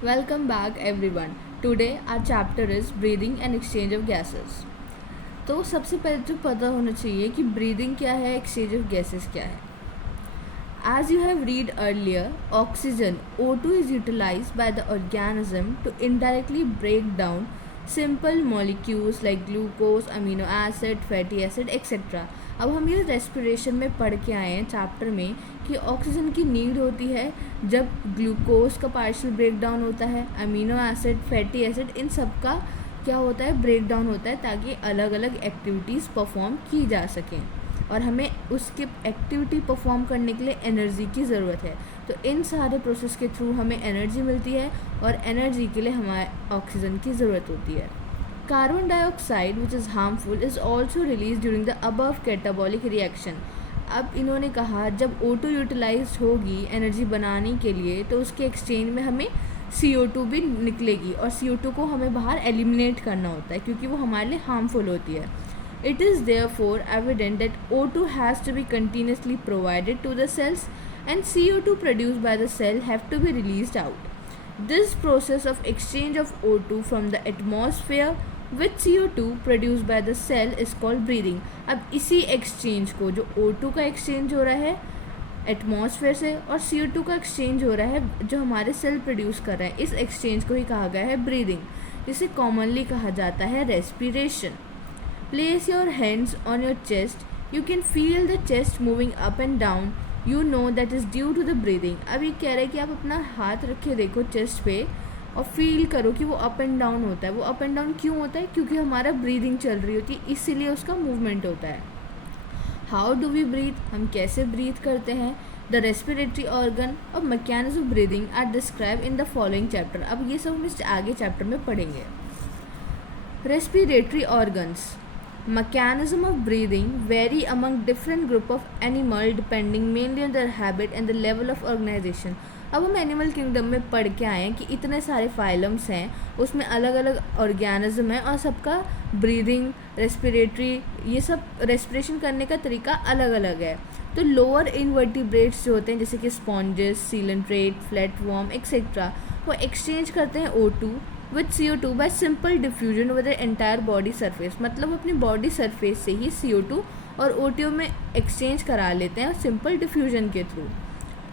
Welcome back everyone. Today our chapter is breathing and exchange of gases. तो सबसे पहले तो पता होना चाहिए कि breathing क्या है, exchange of gases क्या है. As you have read earlier, oxygen O2 is utilized by the organism to indirectly break down simple molecules like glucose, amino acid, fatty acid, etc. अब हम ये रेस्पिरेशन में पढ़ के आए हैं चैप्टर में कि ऑक्सीजन की नीड होती है जब ग्लूकोज का पार्शियल ब्रेक डाउन होता है, अमीनो एसिड, फैटी एसिड, इन सब का क्या होता है, ब्रेक डाउन होता है ताकि अलग अलग एक्टिविटीज़ परफॉर्म की जा सकें और हमें उसके एक्टिविटी परफॉर्म करने के लिए एनर्जी की ज़रूरत है. तो इन सारे प्रोसेस के थ्रू हमें एनर्जी मिलती है और एनर्जी के लिए हमारे ऑक्सीजन की ज़रूरत होती है. Carbon dioxide which is harmful is also release during the above catabolic reaction. अब इन्होंने कहा जब O2 यूटिलाइज होगी एनर्जी बनाने के लिए तो उसके एक्सचेंज में हमें CO2 भी निकलेगी और CO2 को हमें बाहर एलिमिनेट करना होता है क्योंकि वो हमारे लिए हार्मफुल होती है. It is therefore evident that O2 has to be continuously provided to the cells and CO2 produced by the cell have to be released out. This process of exchange of O2 from the atmosphere with CO2 produced by the cell is called breathing. अब इसी exchange को जो O2 का exchange हो रहा है atmosphere से और CO2 का एक्सचेंज हो रहा है जो हमारे सेल प्रोड्यूस कर रहे हैं, इस एक्सचेंज को ही कहा गया है ब्रीदिंग, जिसे कॉमनली कहा जाता है respiration. Place your hands on your chest. You can feel the chest moving up and down. You know that is due to the breathing. अब ये कह रहा है कि आप अपना हाथ रख के देखो चेस्ट पे और फील करो कि वो अप एंड डाउन होता है. वो अप एंड डाउन क्यों होता है? क्योंकि हमारा ब्रीदिंग चल रही होती है, इसीलिए उसका मूवमेंट होता है. How do we breathe? हम कैसे ब्रीथ करते हैं? द रेस्पिरेटरी ऑर्गन और mechanism of breathing are describe in the following chapter. अब ये सब हम इस आगे चैप्टर में पढ़ेंगे. Respiratory organs. Mechanism of breathing vary among different group of animal depending mainly on their habit and the level of organization. अब हम एनिमल किंगडम में पढ़ के आए हैं कि इतने सारे फाइलम्स हैं, उसमें अलग अलग ऑर्गेनिज्म है और सबका ब्रीदिंग, रेस्पिरेटरी, ये सब रेस्पिरेशन करने का तरीका अलग अलग है. तो लोअर इनवर्टिब्रेट्स जो होते हैं जैसे कि स्पॉन्जेस, सीलेंट्रेट, फ्लैटवर्म एक्सेट्रा, वो एक्सचेंज करते हैं O2 with CO2 by simple diffusion over the entire body surface. मतलब अपनी बॉडी सरफेस से ही CO2 और O2 में एक्सचेंज करा लेते हैं सिंपल डिफ्यूजन के थ्रू.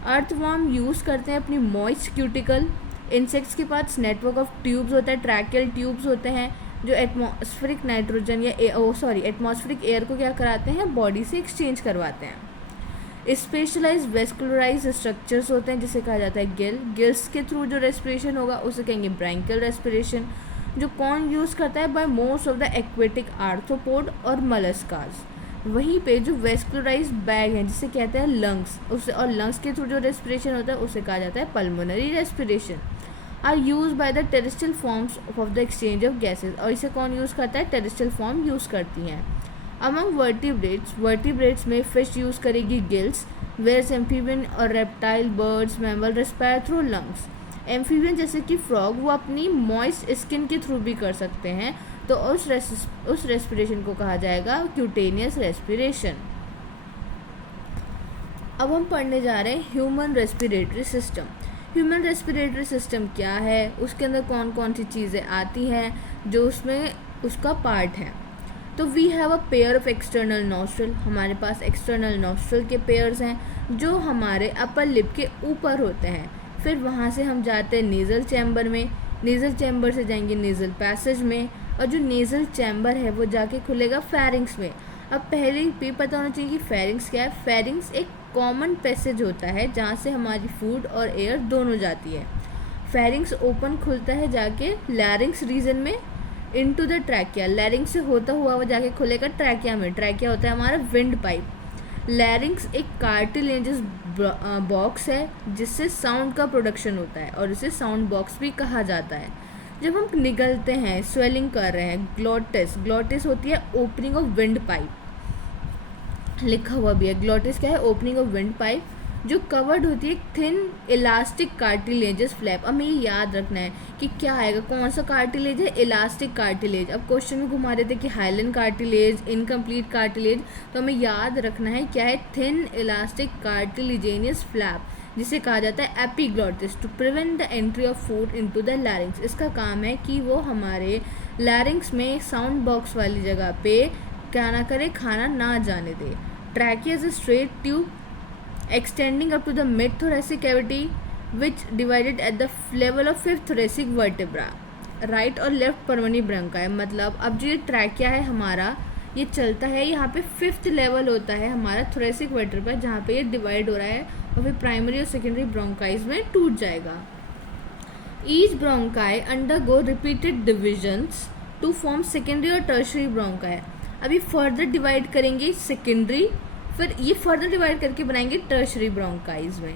अर्थवर्म यूज़ करते हैं अपनी मॉइस्ट क्यूटिकल. इंसेक्ट्स के पास नेटवर्क ऑफ ट्यूब्स होता है, ट्रैकियल ट्यूब्स होते हैं जो एटमॉस्फेरिक नाइट्रोजन या एटमॉस्फेरिक एयर को क्या कराते हैं, बॉडी से एक्सचेंज करवाते हैं. स्पेशलाइज वेस्कुलराइज स्ट्रक्चर्स होते हैं जिसे कहा जाता है गिल्स के थ्रू जो रेस्पिरेशन होगा उसे कहेंगे ब्रैंकियल रेस्पिरेशन, जो कौन यूज़ करता है by most of the aquatic arthropod और मलस्कास. वहीं पे जो वेस्कुलराइज बैग है जिसे कहते हैं लंग्स, उसे और लंग्स के थ्रू जो रेस्पिरेशन होता है उसे कहा जाता है pulmonary respiration. Are use by the terrestrial forms of the exchange of gases. और इसे कौन यूज़ करता है? टेरेस्ट्रियल फॉर्म यूज़ करती हैं. Among vertebrates में फिश यूज़ करेगी गिल्स, वेयर्स एम्फीबियन और reptile, birds, mammal respire through lungs. Amphibian जैसे कि फ्रॉग वो अपनी मॉइस्ट स्किन के थ्रू भी कर सकते हैं, तो उस रेस्पिरेशन को कहा जाएगा क्यूटेनियस रेस्पिरेशन. अब हम पढ़ने जा रहे हैं human respiratory system. Human respiratory system क्या है, उसके अंदर कौन कौन सी चीज़ें आती हैं जो उसमें उसका पार्ट है. तो we have a pair of external nostril. हमारे पास एक्सटर्नल नॉस्ट्रल के पेयर्स हैं जो हमारे अपर लिप के ऊपर होते हैं. फिर वहाँ से हम जाते हैं नेज़ल चैम्बर में, नेज़ल चैम्बर से जाएंगे नेज़ल पैसेज में, और जो नेज़ल चैम्बर है वो जाके खुलेगा फेरिंग्स में. अब पहले भी पता होना चाहिए कि फेरिंग्स क्या है. फेरिंग्स एक कॉमन पैसेज होता है जहाँ से हमारी फूड और एयर दोनों जाती है. फेरिंग्स ओपन खुलता है जाके लैरिंग्स रीजन में इनटू द ट्रैकिया. लैरिंग्स से होता हुआ वो जाके खुलेगा ट्रैकिया में. ट्रैकिया होता है हमारा विंड पाइप. लैरिंग्स एक कार्टिलेजस बॉक्स है जिससे साउंड का प्रोडक्शन होता है और इसे साउंड बॉक्स भी कहा जाता है. जब हम निगलते हैं, स्वेलिंग कर रहे हैं, ग्लोटिस होती है ओपनिंग ऑफ विंड पाइप, लिखा हुआ भी है. ग्लोटिस क्या है? ओपनिंग ऑफ विंड पाइप, जो कवर्ड होती है थिन इलास्टिक कार्टिलेजस फ्लैप. अब हमें ये याद रखना है कि क्या आएगा, कौन सा कार्टिलेज है? Elastic cartilage. अब क्वेश्चन में घुमा रहे थे कि हाइलन कार्टिलेज, इनकम्प्लीट कार्टिलेज, तो हमें याद रखना है क्या है? Thin elastic cartilaginous flap. जिसे कहा जाता है epiglottis, to prevent the entry of food into the larynx. इसका काम है कि वो हमारे लैरिंग्स में साउंड बॉक्स वाली जगह पे क्या ना करे, खाना ना जाने दे। Trachea is a straight tube extending up to the mid thoracic cavity which divided at the level of fifth thoracic vertebra, right और लेफ्ट पर्वनी ब्रंकाई। मतलब अब जो ये ट्रैकिया है हमारा, ये चलता है यहाँ पे फिफ्थ लेवल होता है हमारा थोरेसिक वर्टेब्रा, जहाँ पे ये डिवाइड हो रहा है और फिर प्राइमरी और सेकेंडरी ब्रोंकाइज में टूट जाएगा। Each bronchi undergo repeated divisions to form secondary और टर्शरी ब्रोंकाई। अभी फर्दर डिवाइड करेंगे सेकेंडरी, फिर ये फर्दर डिवाइड करके बनाएंगे टर्शरी ब्रोंकाइज में,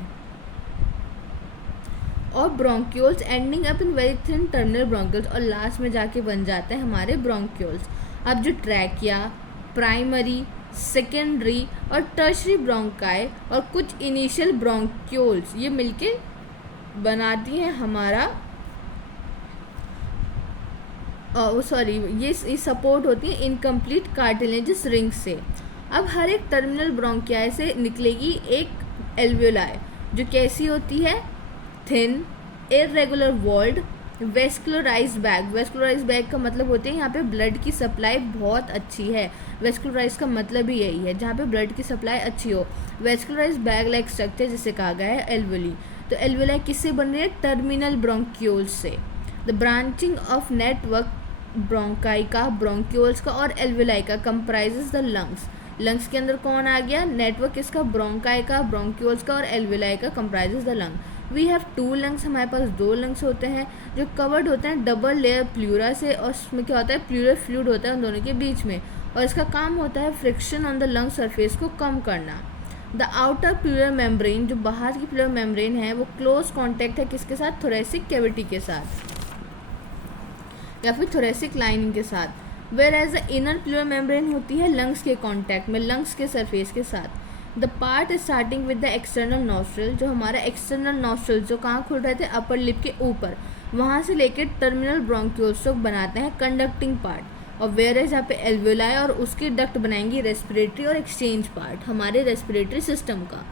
और bronchioles ending up in very thin terminal bronchioles, और लास्ट में जाके बन जाते हैं हमारे ब्रोंक्यूल्स। अब जो ट्रैकिया, प्राइमरी, सेकेंडरी और टर्शरी ब्रोंकाई और कुछ इनिशियल ब्रोंक्यूल्स ये मिलके बनाती हैं हमारा ये सपोर्ट होती है इनकम्प्लीट कार्टिलेजस रिंग से। अब हर एक टर्मिनल ब्रोंकियाई से निकलेगी एक एल्वियोलाई, जो कैसी होती है, thin, irregular walled, vascularize bag. Vascularize bag का मतलब होते हैं यहाँ पे ब्लड की सप्लाई बहुत अच्छी है। वेस्कुलराइज का मतलब ही यही है, जहाँ पे ब्लड की सप्लाई अच्छी हो। वेस्कुलराइज बैग लाइक स्ट्रक्चर जिसे कहा गया है एल्वियोली। तो एल्वियोलाई किससे बन रही है, टर्मिनल ब्रोंक्यूल्स से। The branching of network bronchi का, ब्रोंक्यूल्स का और एल्वियोलाई का कंप्राइजेस द लंग्स। लंग्स के अंदर कौन आ गया, नेटवर्क इसका ब्रोंकाई का, ब्रोंक्यूल्स का और एल्वियोलाई का comprises the lung. We have 2 lungs, हमारे पास 2 लंग्स होते हैं जो कवर्ड होते हैं डबल लेयर प्लूरा से, और उसमें क्या होता है, प्लूरल फ्लूइड होता है उन दोनों के बीच में, और इसका काम होता है friction on the lung surface को कम करना। द आउटर प्लूरल मेम्ब्रेन, जो बाहर की प्लूरल मेम्ब्रेन है, वो क्लोज कॉन्टैक्ट है किसके साथ, थोरेसिक कैविटी के साथ या फिर थोरेसिक लाइनिंग के साथ। Whereas the inner pleural membrane होती है लंग्स के कॉन्टैक्ट में, लंग्स के सरफेस के साथ। The part starting with the external nostril, जो हमारा एक्सटर्नल नॉस्ट्रल जो कहाँ खुल रहे थे, अपर लिप के ऊपर, वहाँ से लेकर टर्मिनल ब्रोंक्यूल्स तक बनाते हैं कंडक्टिंग पार्ट। और वेयर एज यहाँ पे एल्वियोलाई और उसकी डक्ट बनाएंगी रेस्पिरेटरी और एक्सचेंज पार्ट हमारे रेस्पिरेटरी सिस्टम का।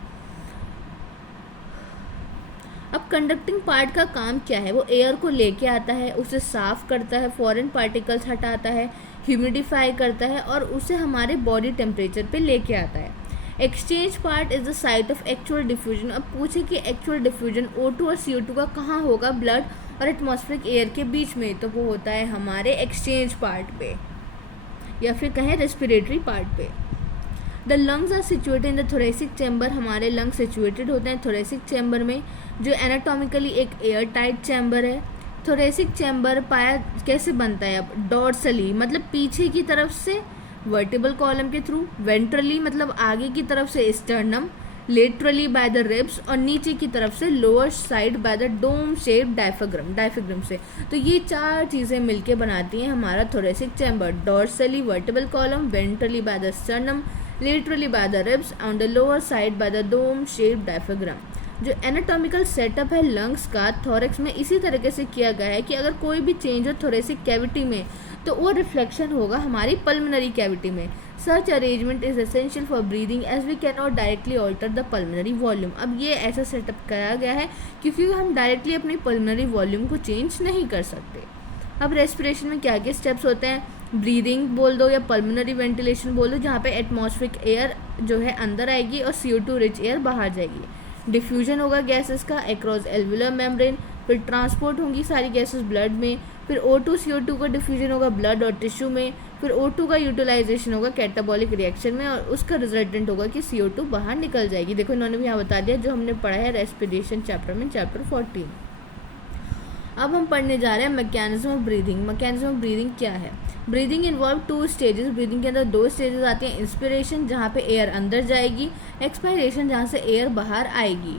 अब कंडक्टिंग पार्ट का काम क्या है, वो एयर को लेके आता है, उसे साफ करता है, फॉरेन पार्टिकल्स हटाता है, ह्यूमिडिफाई करता है और उसे हमारे बॉडी टेम्परेचर पे लेके आता है। Exchange part is the site of actual diffusion. अब पूछे कि एक्चुअल डिफ्यूजन O2 और CO2 का कहाँ होगा ब्लड और एटमॉस्फेरिक एयर के बीच में, तो वो होता है हमारे एक्सचेंज पार्ट पे या फिर कहें रेस्पिरेटरी पार्ट पे। The lungs are situated in the thoracic chamber, हमारे लंग्स सिचुएटेड होते हैं थोरेसिक चैम्बर में, जो एनाटॉमिकली एक एयर टाइट चैम्बर है। थोरेसिक चैम्बर पाया कैसे बनता है, अब डॉर्सली मतलब पीछे की तरफ से वर्टिबल कॉलम के थ्रू, वेंट्रली मतलब आगे की तरफ से sternum, laterally by the ribs और नीचे की तरफ से lower side by the dome shape diaphragm से। तो ये 4 चीज़ें मिलके बनाती हैं हमारा thoracic chamber. Dorsally vertebral column, ventrally by the sternum, laterally by the ribs, on the lower side by the dome shape diaphragm. जो एनाटॉमिकल सेटअप है लंग्स का थोरेक्स में इसी तरीके से किया गया है कि अगर कोई भी चेंज हो थोरेसिक कैविटी में तो वो रिफ्लेक्शन होगा हमारी पल्मोनरी कैविटी में। Such arrangement is essential for breathing as we cannot directly alter the pulmonary volume. अब ये ऐसा सेटअप किया गया है क्योंकि हम डायरेक्टली अपनी पल्मोनरी वॉल्यूम को चेंज नहीं कर सकते। अब रेस्पिरेशन में क्या क्या स्टेप्स होते हैं, ब्रीदिंग बोल दो या पल्मोनरी वेंटिलेशन बोल दो, जहाँ पे एटमॉस्फेरिक एयर जो है अंदर आएगी और CO2 रिच एयर बाहर जाएगी। डिफ्यूजन होगा गैसेस का अक्रॉस एल्वुलर मेम्ब्रेन, फिर ट्रांसपोर्ट होंगी सारी गैसेस ब्लड में, फिर O2 CO2 का डिफ्यूजन होगा ब्लड और टिश्यू में, फिर O2 का यूटिलाइजेशन होगा कैटाबॉलिक रिएक्शन में और उसका रिजल्टेंट होगा कि CO2 बाहर निकल जाएगी। देखो इन्होंने भी यहाँ बता दिया जो हमने पढ़ा है रेस्पिरेशन चैप्टर में, चैप्टर 14। अब हम पढ़ने जा रहे हैं mechanism of breathing. Mechanism of breathing क्या है, ब्रीदिंग इन्वॉल्व 2 स्टेजेस। ब्रीदिंग के अंदर 2 स्टेजेस आती हैं, इंस्पिरेशन जहाँ पे एयर अंदर जाएगी, एक्सपायरेशन जहाँ से एयर बाहर आएगी।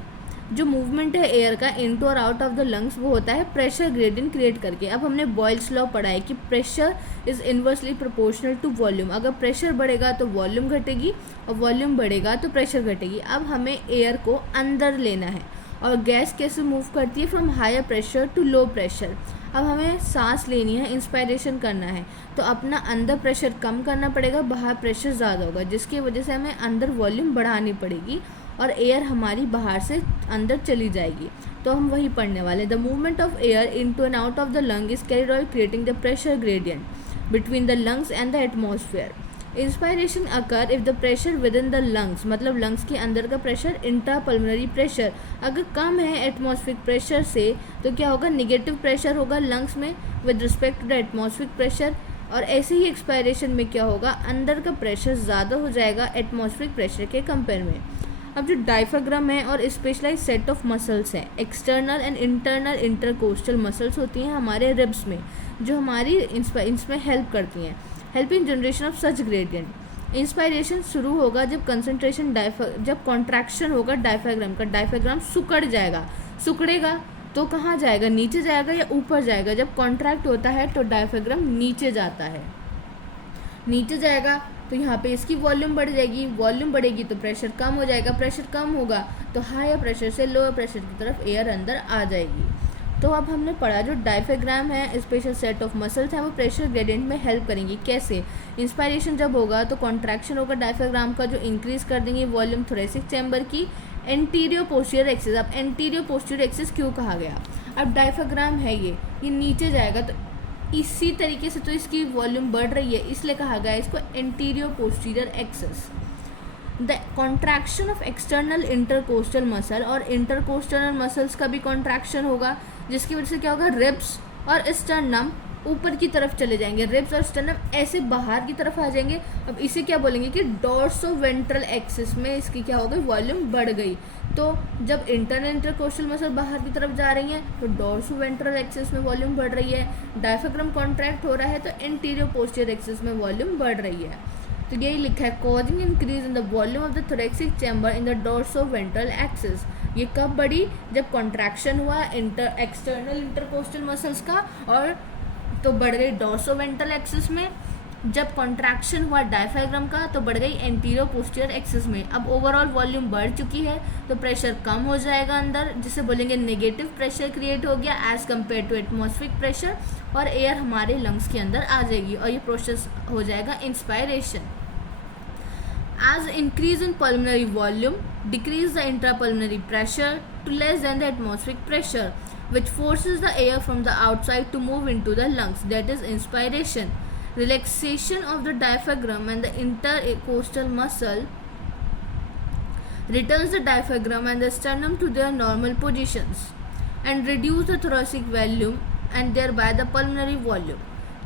जो मूवमेंट है एयर का इनटू और आउट ऑफ द लंग्स वो होता है प्रेशर ग्रेडियंट क्रिएट करके। अब हमने बॉयल्स लॉ पढ़ा है कि pressure is inversely proportional to volume. अगर प्रेशर बढ़ेगा तो वॉल्यूम घटेगी और वॉल्यूम बढ़ेगा तो प्रेशर घटेगी। अब हमें एयर को अंदर लेना है और गैस कैसे मूव करती है, from higher pressure to low pressure. अब हमें सांस लेनी है, इंस्पायरेशन करना है तो अपना अंदर प्रेशर कम करना पड़ेगा, बाहर प्रेशर ज़्यादा होगा, जिसकी वजह से हमें अंदर वॉल्यूम बढ़ानी पड़ेगी और एयर हमारी बाहर से अंदर चली जाएगी। तो हम वही पढ़ने वाले। The movement of air into and out of the lung is carried out creating the pressure gradient between the lungs and the atmosphere. Inspiration occur if the pressure with in the lungs, मतलब lungs के अंदर का pressure, intrapulmonary pressure अगर कम है atmospheric pressure से तो क्या होगा, निगेटिव प्रेशर होगा लंग्स में with respect to the atmospheric pressure. और ऐसे ही एक्सपायरेशन में क्या होगा, अंदर का प्रेशर ज़्यादा हो जाएगा एटमॉस्फेरिक प्रेशर के कंपेयर में। अब जो डायफ्राग्राम है और स्पेशलाइज सेट ऑफ मसल्स हैं, external and internal intercostal muscles होती हैं हमारे रिब्स में, जो हमारी इसमें हेल्प करती हैं, helping generation of such gradient. Inspiration शुरू होगा जब कंसंट्रेशन जब कॉन्ट्रैक्शन होगा डायफ्राग्राम का, डायफ्राग्राम सिकुड़ जाएगा, सिकुड़ेगा तो कहाँ जाएगा, नीचे जाएगा या ऊपर जाएगा। जब कॉन्ट्रैक्ट होता है तो डायफ्राग्राम नीचे जाता है, नीचे जाएगा तो यहाँ पे इसकी वॉल्यूम बढ़ जाएगी, वॉल्यूम बढ़ेगी तो प्रेशर कम हो जाएगा, प्रेशर कम होगा तो हायर प्रेशर से लोअर प्रेशर की तरफ एयर अंदर आ जाएगी। तो अब हमने पढ़ा जो डायफ्राग्राम है, स्पेशल सेट ऑफ मसल्स हैं, वो प्रेशर ग्रेडियंट में हेल्प करेंगी। कैसे, इंस्पायरेशन जब होगा तो कॉन्ट्रैक्शन होगा डायफ्राग्राम का, जो इंक्रीज कर देंगे वॉल्यूम थोरेसिक चैम्बर की एंटीरियर पोस्टीरियर एक्सिस। अब एंटीरियर पोस्टीरियर एक्सिस क्यों कहा गया, अब डायफ्राग्राम है ये नीचे जाएगा तो इसी तरीके से तो इसकी वॉल्यूम बढ़ रही है, इसलिए कहा गया इसको anterior posterior axis. The contraction of external intercostal muscle, और इंटरकोस्टल मसल्स का भी कॉन्ट्रैक्शन होगा, जिसकी वजह से क्या होगा, रिब्स और स्टर्नम ऊपर की तरफ चले जाएंगे, रिब्स और स्टर्नम ऐसे बाहर की तरफ आ जाएंगे। अब इसे क्या बोलेंगे कि डॉर्सोवेंट्रल एक्सिस में इसकी क्या हो गई, वॉल्यूम बढ़ गई। तो जब इंटरनल इंटरकोस्टल मसल बाहर की तरफ जा रही हैं तो डॉर्सोवेंट्रल एक्सिस में वॉल्यूम बढ़ रही है, डायफ्राग्राम कॉन्ट्रैक्ट हो रहा है तो एंटीरियर पोस्टीरियर एक्सिस में वॉल्यूम बढ़ रही है। तो यही लिखा है, causing increase in the volume of the thoracic chamber in the dorsoventral axis. ये कब बढ़ी, जब कॉन्ट्रैक्शन हुआ एक्सटर्नल इंटरकोस्टल मसल्स का, और तो बढ़ गई डॉर्सोवेंट्रल एक्सिस में। जब कॉन्ट्रैक्शन हुआ डायफ्राग्राम का तो बढ़ गई एंटीरियर पोस्टीरियर एक्सिस में। अब ओवरऑल वॉल्यूम बढ़ चुकी है तो प्रेशर कम हो जाएगा अंदर, जिसे बोलेंगे नेगेटिव प्रेशर क्रिएट हो गया as compare to atmospheric pressure, और एयर हमारे लंग्स के अंदर आ जाएगी और ये प्रोसेस हो जाएगा inspiration. As increase in pulmonary volume decrease the intrapulmonary pressure to less than the atmospheric pressure, which forces the air from the outside to move into the lungs, that is inspiration. Relaxation of the diaphragm and the intercostal muscle returns the diaphragm and the sternum to their normal positions and reduce the thoracic volume and thereby the pulmonary volume.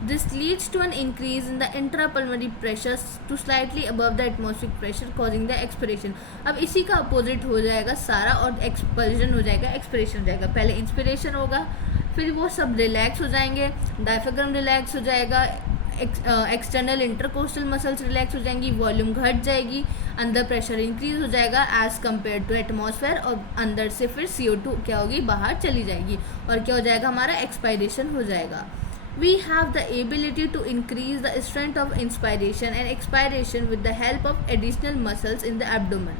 This leads to an increase in the intrapulmonary pressure to slightly above the atmospheric pressure causing the expiration. अब इसी का opposite हो जाएगा सारा और expulsion हो जाएगा, expiration हो जाएगा। पहले इंस्पिरेशन होगा, फिर वो सब रिलैक्स हो जाएंगे, डायफ्राग्राम रिलैक्स हो जाएगा, एक्सटर्नल इंटरकोस्टल मसल्स रिलैक्स हो जाएंगी, वॉल्यूम घट जाएगी, अंदर प्रेशर इंक्रीज हो जाएगा एज कम्पेयर टू एटमॉस्फेयर, और अंदर से फिर CO2 क्या होगी, बाहर चली जाएगी, और क्या हो जाएगा, हमारा एक्सपायरेशन हो जाएगा। We have the ability to increase the strength of inspiration and expiration with the help of additional muscles in the abdomen.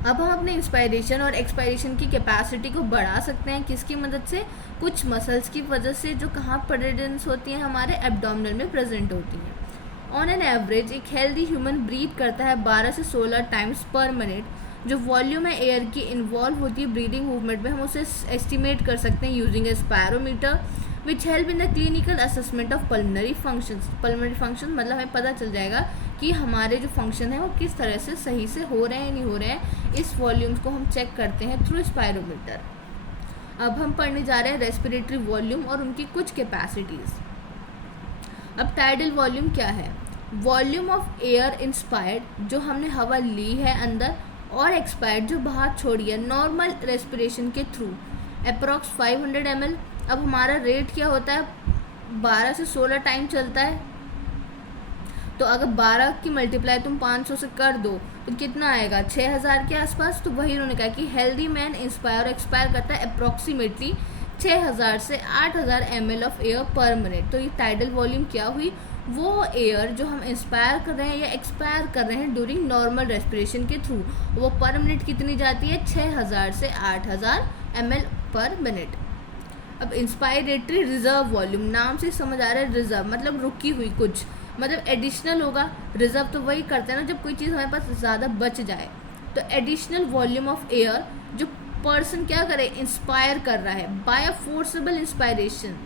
अब हम अपने इंस्पायरेशन और एक्सपायरेशन की कैपेसिटी को बढ़ा सकते हैं, किसकी मदद से, कुछ मसल्स की वजह से जो कहाँ प्रेजेंस होती हैं, हमारे एब्डोमिनल में प्रेजेंट होती हैं। ऑन एन एवरेज एक हेल्दी ह्यूमन ब्रीथ करता है 12 से 16 टाइम्स पर मिनट। जो वॉल्यूम है एयर की इन्वॉल्व होती है ब्रीदिंग मूवमेंट में, हम उसे एस्टिमेट कर सकते हैं using A spirometer which help in the clinical assessment of pulmonary functions. Pulmonary function मतलब हमें पता चल जाएगा कि हमारे जो फंक्शन है वो किस तरह से सही से हो रहे हैं नहीं हो रहे हैं, इस वॉल्यूम्स को हम चेक करते हैं थ्रू स्पायरोमीटर। अब हम पढ़ने जा रहे हैं रेस्पिरेटरी वॉल्यूम और उनकी कुछ कैपेसिटीज़। अब टाइडल वॉल्यूम क्या है, वॉल्यूम ऑफ एयर इंस्पायर्ड, जो हमने हवा ली है अंदर, और एक्सपायर्ड, जो बाहर छोड़ी है नॉर्मल रेस्पिरेशन के थ्रू, अप्रॉक्स 500 ml। अब हमारा रेट क्या होता है, 12 से 16 टाइम चलता है, तो अगर 12 की मल्टीप्लाई तुम 500 से कर दो तो कितना आएगा, 6000 के आसपास। तो वही उन्होंने कहा कि हेल्दी मैन इंस्पायर और एक्सपायर करता है अप्रॉक्सीमेटली 6000 से 8000 ml ऑफ एयर पर मिनट। तो ये टाइडल वॉल्यूम क्या हुई, वो एयर जो हम इंस्पायर कर रहे हैं या एक्सपायर कर रहे हैं ड्यूरिंग नॉर्मल रेस्पिरेशन के थ्रू, वो पर मिनट कितनी जाती है, 6000 से 8000 ml पर मिनट। अब इंस्पायरेटरी रिजर्व वॉल्यूम, नाम से समझ आ रहा है, रिजर्व मतलब रुकी हुई कुछ, मतलब एडिशनल होगा। रिजर्व तो वही करते हैं ना जब कोई चीज़ हमारे पास ज़्यादा बच जाए, तो एडिशनल वॉल्यूम ऑफ एयर जो पर्सन क्या करे, इंस्पायर कर रहा है बाय अ फोर्सेबल इंस्पायरेशन।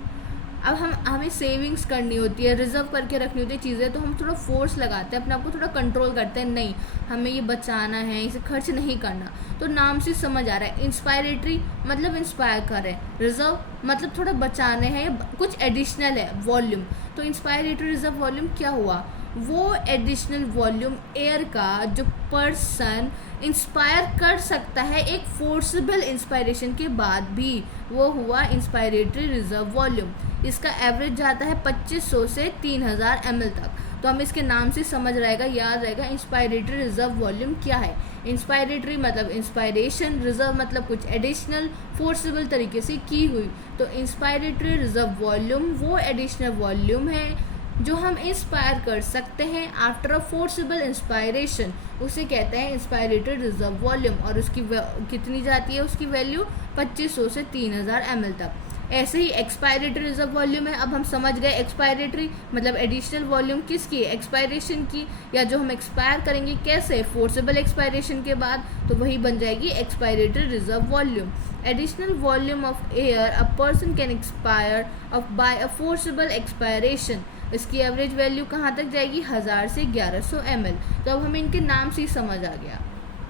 अब हमें सेविंग्स करनी होती है, रिजर्व करके रखनी होती है चीज़ें, तो हम थोड़ा फोर्स लगाते हैं, अपने आप को थोड़ा कंट्रोल करते हैं, नहीं हमें ये बचाना है, इसे खर्च नहीं करना। तो नाम से समझ आ रहा है, इंस्पायरेटरी मतलब इंस्पायर कर रहे हैं, रिजर्व मतलब थोड़ा बचाने हैं, कुछ एडिशनल है वॉल्यूम। तो इंस्पायरेटरी रिजर्व वॉल्यूम क्या हुआ, वो एडिशनल वॉल्यूम एयर का जो पर्सन इंस्पायर कर सकता है एक फोर्सेबल इंस्पायरेशन के बाद भी, वो हुआ इंस्पायरेटरी रिजर्व वॉल्यूम। इसका एवरेज जाता है 2500 से 3000 ml तक। तो हम इसके नाम से समझ रहेगा, याद रहेगा इंस्पायरेटरी रिजर्व वॉल्यूम क्या है। इंस्पायरेटरी मतलब इंस्पायरेशन, रिजर्व मतलब कुछ एडिशनल फोर्सेबल तरीके से की हुई। तो इंस्पायरेटरी रिजर्व वॉल्यूम वो एडिशनल वॉल्यूम है जो हम इंस्पायर कर सकते हैं आफ्टर अ फोर्सेबल इंस्पायरेशन, उसे कहते हैं इंस्पायरेटरी रिजर्व वॉल्यूम। और उसकी कितनी जाती है, उसकी वैल्यू 2500 से 3000 ml तक। ऐसे ही एक्सपायरेटरी रिजर्व वॉल्यूम है। अब हम समझ गए एक्सपायरेटरी मतलब एडिशनल वॉल्यूम किसकी, एक्सपायरेशन की, या जो हम एक्सपायर करेंगे कैसे, फोर्सेबल एक्सपायरेशन के बाद, तो वही बन जाएगी expiratory reserve volume. Additional volume of air a person can expire of by a forcible expiration. इसकी एवरेज वैल्यू कहाँ तक जाएगी, 1000 से 1100 ml। तो अब हमें इनके नाम से ही समझ आ गया।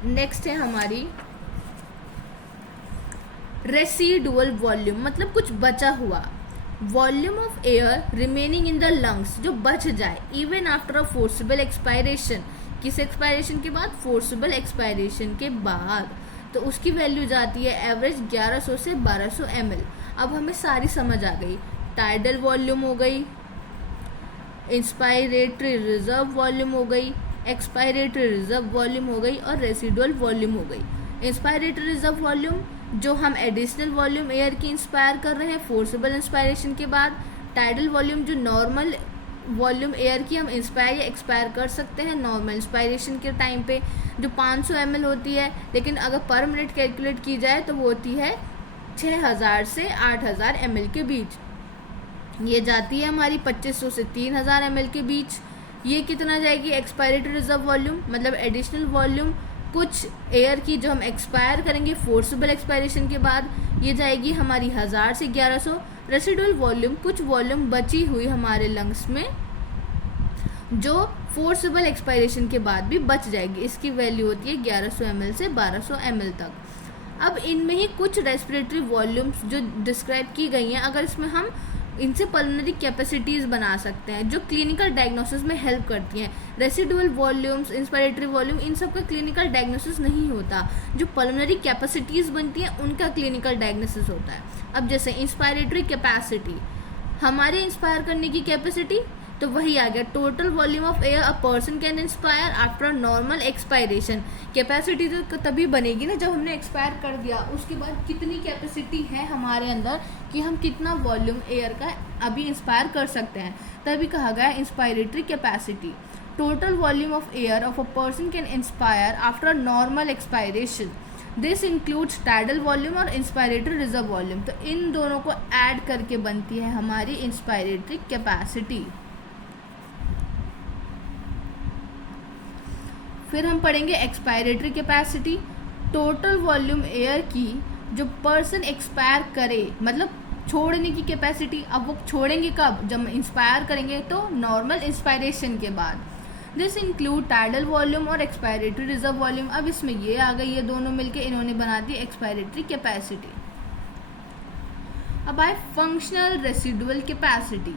नेक्स्ट है हमारी रेसिडुअल वॉल्यूम, मतलब कुछ बचा हुआ, volume of air remaining in the lungs, जो बच जाए even after a forcible expiration. किस एक्सपायरेशन के बाद, फोर्सेबल एक्सपायरेशन के बाद। तो उसकी वैल्यू जाती है एवरेज 1100 से 1200 ml। अब हमें सारी समझ आ गई, टाइडल वॉल्यूम हो गई, इंस्पायरेटरी रिजर्व वॉल्यूम हो गई, एक्सपायरेटरी रिजर्व वॉल्यूम हो गई, और रेसिडुअल वॉल्यूम हो गई। इंस्पायरेटरी रिजर्व वॉल्यूम जो हम एडिशनल वॉल्यूम एयर की इंस्पायर कर रहे हैं फोर्सेबल इंस्पायरेशन के बाद। टाइडल वॉल्यूम जो नॉर्मल वॉल्यूम एयर की हम इंस्पायर या एक्सपायर कर सकते हैं नॉर्मल इंस्पायरेशन के टाइम पे, जो 500 ml होती है, लेकिन अगर पर मिनट कैलकुलेट की जाए तो वो होती है 6000 से 8000 ml के बीच। ये जाती है हमारी 2500 से 3000 ml के बीच। ये कितना जाएगी, एक्सपायरेटरी रिजर्व वॉल्यूम मतलब एडिशनल वॉल्यूम कुछ एयर की जो हम एक्सपायर करेंगे फोर्सेबल एक्सपायरेशन के बाद, ये जाएगी हमारी 1000 से 1100। रेसिडुअल वॉल्यूम कुछ वॉल्यूम बची हुई हमारे लंग्स में जो फोर्सेबल एक्सपायरेशन के बाद भी बच जाएगी, इसकी वैल्यू होती है 1100 ml से 1200 ml तक। अब इनमें ही कुछ रेस्पिरेटरी वॉल्यूम्स जो डिस्क्राइब की गई हैं, अगर इसमें हम इनसे पल्मोनरी कैपेसिटीज़ बना सकते हैं जो क्लिनिकल डायग्नोसिस में हेल्प करती हैं। रेसिडुअल वॉल्यूम्स, इंस्पायरेटरी वॉल्यूम, इन सब का क्लिनिकल डायग्नोसिस नहीं होता, जो पल्मोनरी कैपेसिटीज़ बनती हैं उनका क्लिनिकल डायग्नोसिस होता है। अब जैसे इंस्पायरेटरी कैपेसिटी, हमारे इंस्पायर करने की कैपेसिटी, तो वही आ गया total volume of air a person can inspire after normal expiration. Capacity तो तभी बनेगी ना जब हमने एक्सपायर कर दिया, उसके बाद कितनी कैपेसिटी है हमारे अंदर कि हम कितना वॉल्यूम एयर का अभी इंस्पायर कर सकते हैं, तभी कहा गया inspiratory capacity. Total volume of air of a person can inspire after normal expiration, this includes tidal volume और इंस्पायरेटरी रिजर्व वॉल्यूम। तो इन दोनों को ऐड करके बनती है हमारी इंस्पायरेटरी कैपेसिटी। फिर हम पढ़ेंगे expiratory capacity, total volume air की जो पर्सन एक्सपायर करे मतलब छोड़ने की कैपेसिटी। अब वो छोड़ेंगे कब, जब इंस्पायर करेंगे तो नॉर्मल इंस्पायरेशन के बाद। दिस इंक्लूड टाइडल वॉल्यूम और एक्सपायरेटरी रिजर्व वॉल्यूम। अब इसमें ये आ गई, ये दोनों मिलके इन्होंने बना दी एक्सपायरेटरी कैपेसिटी। अब आए फंक्शनल रेसिडुअल कैपेसिटी।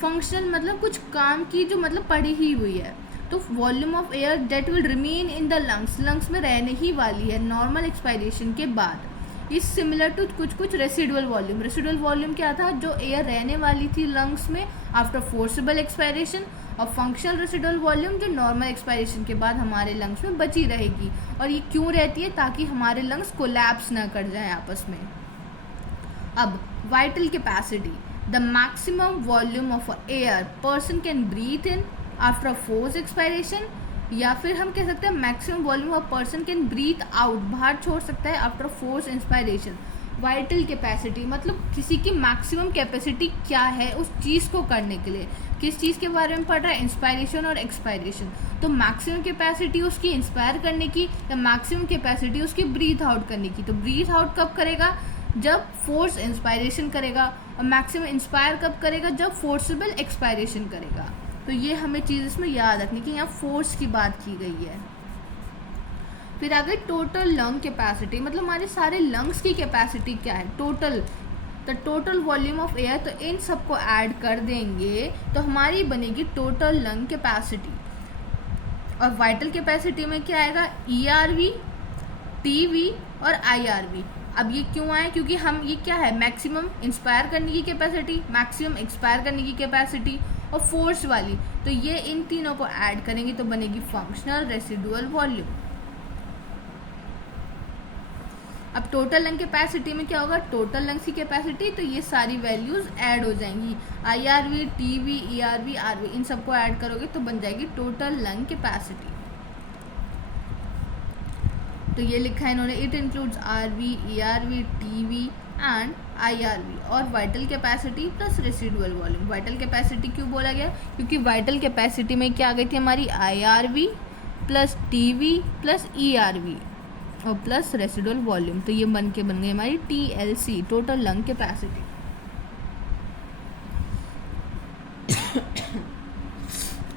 फंक्शनल मतलब कुछ काम की जो मतलब पड़ी ही हुई है, तो volume of air that will remain in the lungs, lungs में रहने ही वाली है नॉर्मल एक्सपायरेशन के बाद। इस सिमिलर टू कुछ रेसिडुअल वॉल्यूम। रेसिडुअल वॉल्यूम क्या था, जो एयर रहने वाली थी लंग्स में आफ्टर फोर्सेबल एक्सपायरेशन, और फंक्शनल रेसिडुअल वॉल्यूम जो नॉर्मल एक्सपायरेशन के बाद हमारे लंग्स में बची रहेगी। और ये क्यों रहती है, ताकि हमारे लंग्स कोलैप्स ना कर जाए आपस में। अब vital capacity, the maximum volume of air person can breathe in after force expiration, या फिर हम कह सकते हैं maximum volume of person can breathe out, बाहर छोड़ सकता है after force inspiration. Vital capacity मतलब किसी की मैक्सिमम कैपेसिटी क्या है उस चीज़ को करने के लिए। किस चीज़ के बारे में पढ़ रहा है, इंस्पायरेशन और एक्सपायरेशन। तो मैक्सिमम कैपेसिटी उसकी इंस्पायर करने की या मैक्सिमम कैपेसिटी उसकी ब्रीथ आउट करने की। तो ब्रीथ आउट कब करेगा, जब फोर्स इंस्पायरेशन करेगा, और मैक्सिमम इंस्पायर कब करेगा, जब फोर्सेबल एक्सपायरेशन करेगा। तो ये हमें चीज़ इसमें याद रखनी कि यहाँ फोर्स की बात की गई है। फिर आगे टोटल लंग कैपेसिटी मतलब हमारे सारे लंग्स की कैपेसिटी क्या है, total the total volume of air. तो इन सबको ऐड कर देंगे तो हमारी बनेगी टोटल लंग कैपेसिटी। और वाइटल कैपेसिटी में क्या आएगा, ERV, TV और IRV। अब ये क्यों आए, क्योंकि हम ये क्या है, मैक्सिमम इंस्पायर करने की कैपेसिटी, मैक्सिमम एक्सपायर करने की कैपेसिटी और फोर्स वाली। तो ये इन तीनों को ऐड करेंगे तो बनेगी फंक्शनल रेसिडुअल वॉल्यूम। अब टोटल लंग कैपेसिटी में क्या होगा, टोटल लंग्स की कैपेसिटी, तो ये सारी वैल्यूज ऐड हो जाएंगी, IRV, TV, ERV, RV, इन सबको ऐड करोगे तो बन जाएगी टोटल लंग कैपेसिटी। तो ये लिखा है इन्होंने, it includes RV, ERV, TV and IRV और vital capacity plus residual volume. Vital capacity क्यों बोला गया, क्योंकि वाइटल कैपेसिटी में क्या आ गई थी हमारी, IRV plus TV plus ERV और प्लस रेसिडुअल वॉल्यूम। तो ये बन गई हमारी TLC, टोटल लंग कैपेसिटी।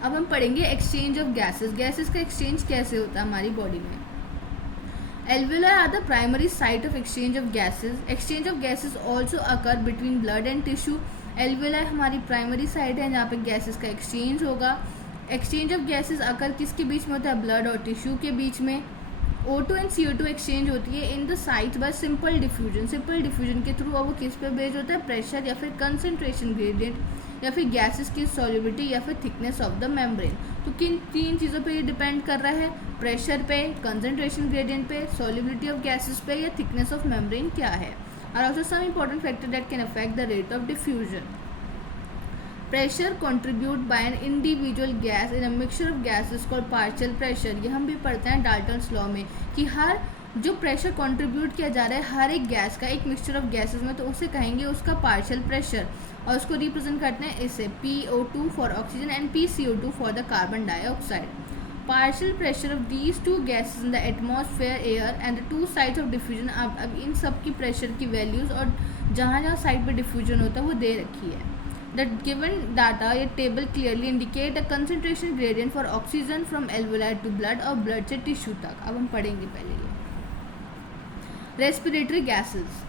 अब हम पढ़ेंगे एक्सचेंज ऑफ गैसेस। गैसेस का एक्सचेंज कैसे होता है हमारी बॉडी में। Alveoli are the primary site of exchange of gases. Exchange of gases also occur between blood and tissue. Alveoli हमारी प्राइमरी साइट है जहाँ पे गैसेस का एक्सचेंज होगा। एक्सचेंज ऑफ गैसेस अकर किसके बीच में होता है, ब्लड और टिश्यू के बीच में। O2 एंड CO2 एक्सचेंज होती है in the sites bye simple diffusion. Simple diffusion के थ्रू अब वो किस पे बेस्ड होता है, प्रेशर या फिर कंसंट्रेशन ग्रेडियंट या फिर गैसेस की सॉल्युबिलिटी या फिर थिकनेस ऑफ द मेम्ब्रेन। तो किन तीन चीज़ों पे ये डिपेंड कर रहा है, प्रेशर पे, कंसंट्रेशन ग्रेडियंट पे, सॉल्युबिलिटी ऑफ गैसेस पे या थिकनेस ऑफ मेम्ब्रेन क्या है। और also some important factor that can affect the rate of diffusion. Pressure contribute by an individual gas in a mixture of gases called partial pressure. ये हम भी पढ़ते हैं डाल्टन्स लॉ में कि हर जो प्रेशर कंट्रीब्यूट किया जा रहा है हर एक गैस का एक मिक्सचर ऑफ गैसेस में, तो उसे कहेंगे उसका पार्शियल प्रेशर। और उसको रिप्रेजेंट करते हैं इससे PO2 for oxygen and PCO2 for the carbon dioxide. Partial pressure of these two gases in the atmosphere air and the two sides of diffusion. अब इन सब की प्रेशर की वैल्यूज़ और जहाँ जहाँ साइड पे डिफ्यूजन होता है वो दे रखी है। The given data ये table clearly indicate a concentration gradient for oxygen from alveoli to blood और blood से टिश्यू तक। अब हम पढ़ेंगे पहले ये रेस्पिरेटरी गैसेस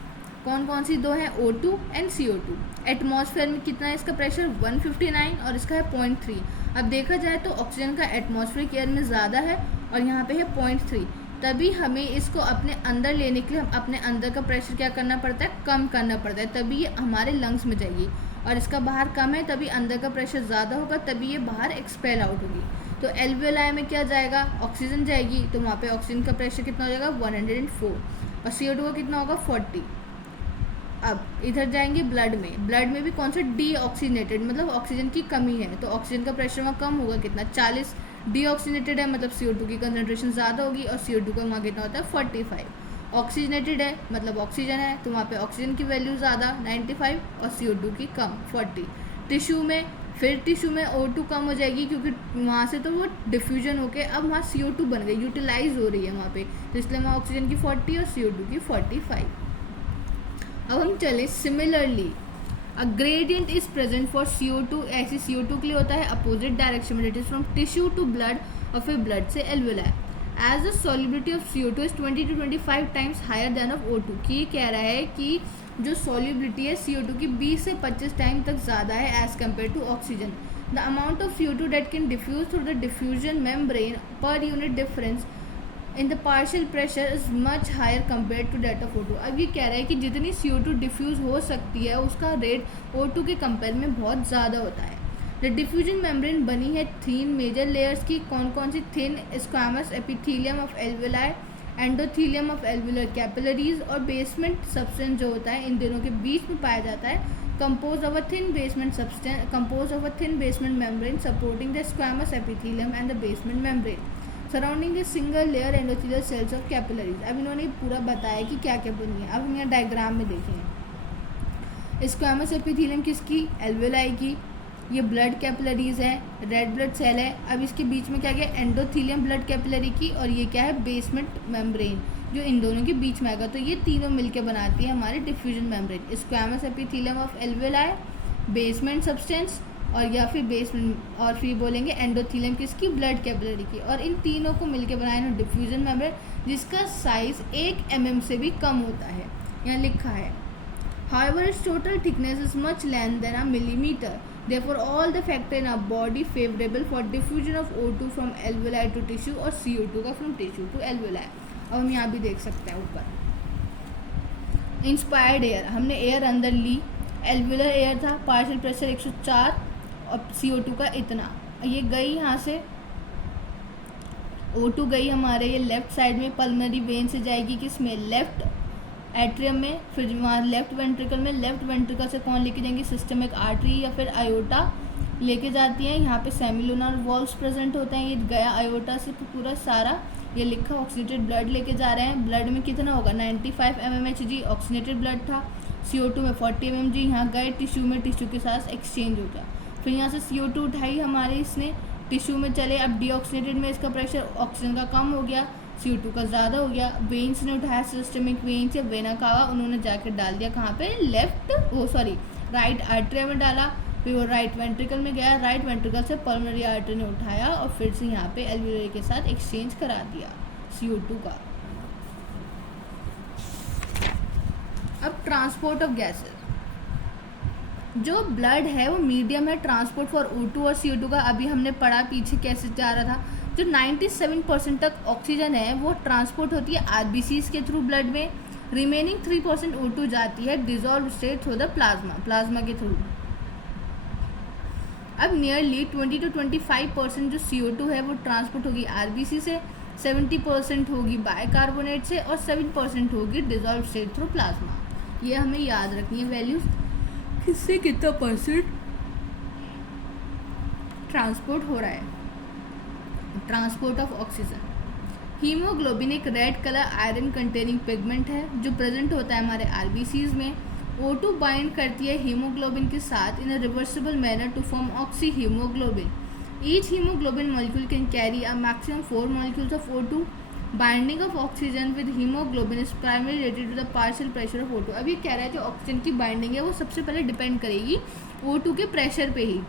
कौन कौन सी दो हैं, O2 एंड CO2। एटमॉस्फेयर में कितना है इसका प्रेशर, 159 और इसका है 0.3। अब देखा जाए तो ऑक्सीजन का एटमॉस्फेरिक एयर में ज़्यादा है और यहाँ पे है 0.3, तभी हमें इसको अपने अंदर लेने के लिए अपने अंदर का प्रेशर क्या करना पड़ता है, कम करना पड़ता है, तभी ये हमारे लंग्स में जाएगी। और इसका बाहर कम है तभी अंदर का प्रेशर ज़्यादा होगा, तभी ये बाहर एक्सपेल आउट होगी। तो एल्वेलाई में क्या जाएगा, ऑक्सीजन जाएगी, तो वहाँ पे ऑक्सीजन का प्रेशर कितना हो जाएगा 104 और CO2 का कितना होगा 40। अब इधर जाएंगे ब्लड में भी कौन सा डीऑक्सीनेटेड मतलब ऑक्सीजन की कमी है, तो ऑक्सीजन का प्रेशर वहाँ कम होगा कितना 40। डीऑक्सीनेटेड है मतलब CO2 की कंसनट्रेशन ज़्यादा होगी और CO2 का वहाँ कितना होता है 45। ऑक्सीजनेटेड है मतलब ऑक्सीजन है तो वहाँ पे ऑक्सीजन की वैल्यू ज़्यादा 95 और CO2 की कम 40। टिश्यू में O2 कम हो जाएगी क्योंकि वहाँ से तो वो डिफ्यूजन होके अब वहाँ CO2 बन गई, यूटिलाइज हो रही है वहाँ पे, तो इसलिए वहाँ ऑक्सीजन की 40 और CO2 की 45। अब हम चले similarly a gradient is present for CO2। ऐसे CO2 के लिए होता है अपोजिट डायरेक्शन में, it is from tissue to blood और फिर ब्लड से alveoli. As the solubility of CO2 is 20 to 25 times higher than of O2। कि ये कह रहा है कि जो सॉल्युबिलिटी है CO2 की 20 से 25 टाइम तक ज़्यादा है as compare to oxygen. The amount of CO2 that can diffuse through the diffusion membrane per unit difference in the partial pressure is much higher compare to that of O2। अब ये कह रहा है कि जितनी CO2 डिफ्यूज़ हो सकती है उसका रेट O2 के कंपेयर में बहुत ज़्यादा होता है। द डिफ्यूजन मेम्ब्रेन बनी है 3 मेजर लेयर्स की, कौन कौन सी, thin squamous epithelium of alveoli, endothelium of alveolar capillaries और बेसमेंट सब्सटेंस जो होता है इन दोनों के बीच में पाया जाता है। Compose of a thin basement membrane supporting the squamous epithelium and the basement membrane. Surrounding a single layer endothelial cells of capillaries. अब इन्होंने पूरा बताया कि क्या क्या बनी है। अब हम यहाँ डायग्राम में देखें, स्क्वैमस एपिथेलियम किसकी, एल्वेलाई की, ये ब्लड कैपिलरीज है, रेड ब्लड सेल है। अब इसके बीच में क्या क्या, एंडोथेलियम ब्लड कैपिलरी की, और ये क्या है, बेसमेंट मेम्ब्रेन, जो इन दोनों के बीच में आएगा। तो ये तीनों मिलकर बनाती है हमारे diffusion membrane. Squamous epithelium of alveoli, basement substance, और या फिर बेसमेंट, और फिर बोलेंगे एंडोथेलियम किसकी, ब्लड कैपिलरी की, और इन तीनों को मिलकर बनाया ना डिफ्यूजन मेम्ब्रेन, जिसका साइज 1 mm से भी कम होता है। यहाँ लिखा है however its total thickness is much less than a millimeter, therefore all the factor in our body favorable for diffusion of O2 from alveoli to tissue और CO2 का from tissue to alveoli। अब हम यहाँ भी देख सकते हैं ऊपर इंस्पायर्ड एयर, हमने एयर अंदर ली, एल्वुलर एयर था, पार्शियल प्रेशर 104 और CO2 का इतना, ये गई यहाँ से O2 गई हमारे ये लेफ्ट साइड में पल्मोनरी वेन से जाएगी किसमें, लेफ्ट एट्रियम में, फिर वहाँ लेफ्ट वेंट्रिकल में, लेफ्ट वेंट्रिकल से कौन लेके जाएंगे, सिस्टमिक आर्टरी या फिर आयोटा लेके जाती है। यहाँ पे सेमिलुनर वॉल्व्स प्रेजेंट होते हैं, ये गया आयोटा से पूरा सारा, ये लिखा ऑक्सीनेटेड ब्लड लेके जा रहे हैं। ब्लड में कितना होगा, 95 mmHg ऑक्सीनेटेड ब्लड था, CO2 में 40 mmHg, यहाँ गए टिश्यू में, टिश्यू के साथ एक्सचेंज हो गया। फिर यहाँ से CO2 उठाई हमारे इसने, टिश्यू में चले, अब डीऑक्सीनेटेड में इसका प्रेशर ऑक्सीजन का कम हो गया, CO2 का ज़्यादा हो गया। वेन्स ने उठाया, सिस्टमिक वेन्स या वेना कावा, उन्होंने जाकर डाल दिया कहाँ पे, राइट आर्टरी में डाला, फिर वो राइट वेंट्रिकल में गया, राइट वेंट्रिकल से पल्मोनरी आर्टरी ने उठाया और फिर से यहाँ पे एल्वुलरी के साथ एक्सचेंज करा दिया CO2 का। अब ट्रांसपोर्ट ऑफ गैसेस, जो ब्लड है वो मीडियम है ट्रांसपोर्ट फॉर O2 और CO2 का, अभी हमने पढ़ा पीछे कैसे जा रहा था। जो 97% तक ऑक्सीजन है वो ट्रांसपोर्ट होती है RBCs के थ्रू ब्लड में, रिमेनिंग 3% O2 जाती है dissolve state through the plasma के थ्रू। अब नियरली 20 to 25% जो CO2 है वो ट्रांसपोर्ट होगी RBC से, 70% होगी बाइकार्बोनेट से, और 7% होगी डिजॉल्व स्टेट थ्रू प्लाज्मा। ये हमें याद रखनी है वैल्यूज, किससे कितना परसेंट ट्रांसपोर्ट हो रहा है। ट्रांसपोर्ट ऑफ ऑक्सीजन, हीमोग्लोबिन एक red colour iron containing pigment है जो प्रेजेंट होता है हमारे RBCs में। O2 बाइंड करती है हीमोग्लोबिन के साथ in a reversible manner to form oxy haemoglobin. Each haemoglobin molecule can carry a maximum 4 molecules of O2। Binding of oxygen with haemoglobin is primary related to the partial pressure of O2। अब ये कह रहा है जो oxygen की binding है वो सबसे पहले डिपेंड करेगी O2 के प्रेशर पे ही।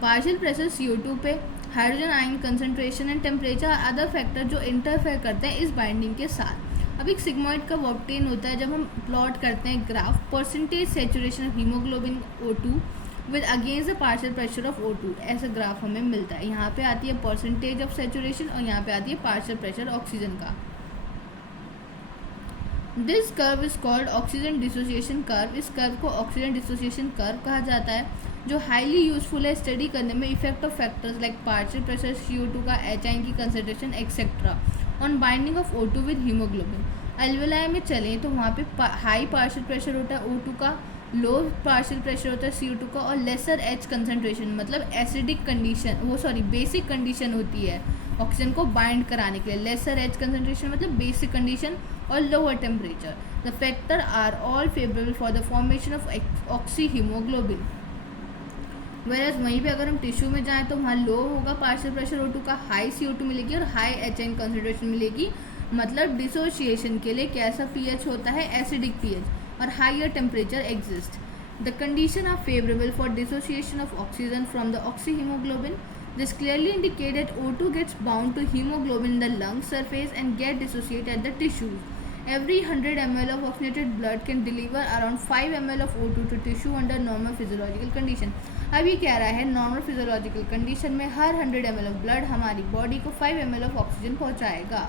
पार्शियल प्रेशर CO2 पे, hydrogen ion concentration and temperature, other factor जो इंटरफेयर करते हैं इस बाइंडिंग के साथ। अब एक सिग्मॉइड का ऑब्टेन होता है जब हम प्लॉट करते हैं graph, percentage saturation of haemoglobin O2 with against the partial pressure of O2, ऐसा ग्राफ हमें मिलता है। यहाँ पे आती है परसेंटेज ऑफ सेचुरेशन और यहाँ पे आती है पार्शियल प्रेशर ऑक्सीजन का। This curve is called oxygen dissociation curve. इस कर्व को ऑक्सीजन डिसोसिएशन कर्व कहा जाता है, जो हाईली यूजफुल है स्टडी करने में effect of factors like partial pressure, CO2 का, HI की concentration etcetera on binding of O2 with haemoglobin. Alveoli में चलें तो वहाँ पे हाई पार्शियल प्रेशर होता है O2 का, लो पार्शियल प्रेशर होता है CO2 का, और लेसर H कंसंट्रेशन मतलब एसिडिक कंडीशन, बेसिक कंडीशन होती है ऑक्सीजन को बाइंड कराने के लिए। लेसर H कंसंट्रेशन मतलब बेसिक कंडीशन और lower temperature. The factor are all favourable for the formation of oxy haemoglobin. Whereas वहीं पे अगर हम टिश्यू में जाएं तो वहाँ लो होगा पार्शियल प्रेशर O2 का, हाई CO2 मिलेगी और हाई HI कंसंट्रेशन मिलेगी। मतलब डिसोसिएशन के लिए कैसा pH होता है, एसिडिक pH, और higher temperature exist. The condition are favourable for dissociation of oxygen from the oxyhaemoglobin. This clearly indicates that O2 gets bound to hemoglobin in the lung surface and get dissociated at the tissues. Every 100 ml of oxygenated blood can deliver around 5 ml of O2 to tissue under normal physiological condition. अब ये कह रहा है normal physiological condition में हर 100 ml of blood हमारी body को 5 ml of oxygen पहुंचाएगा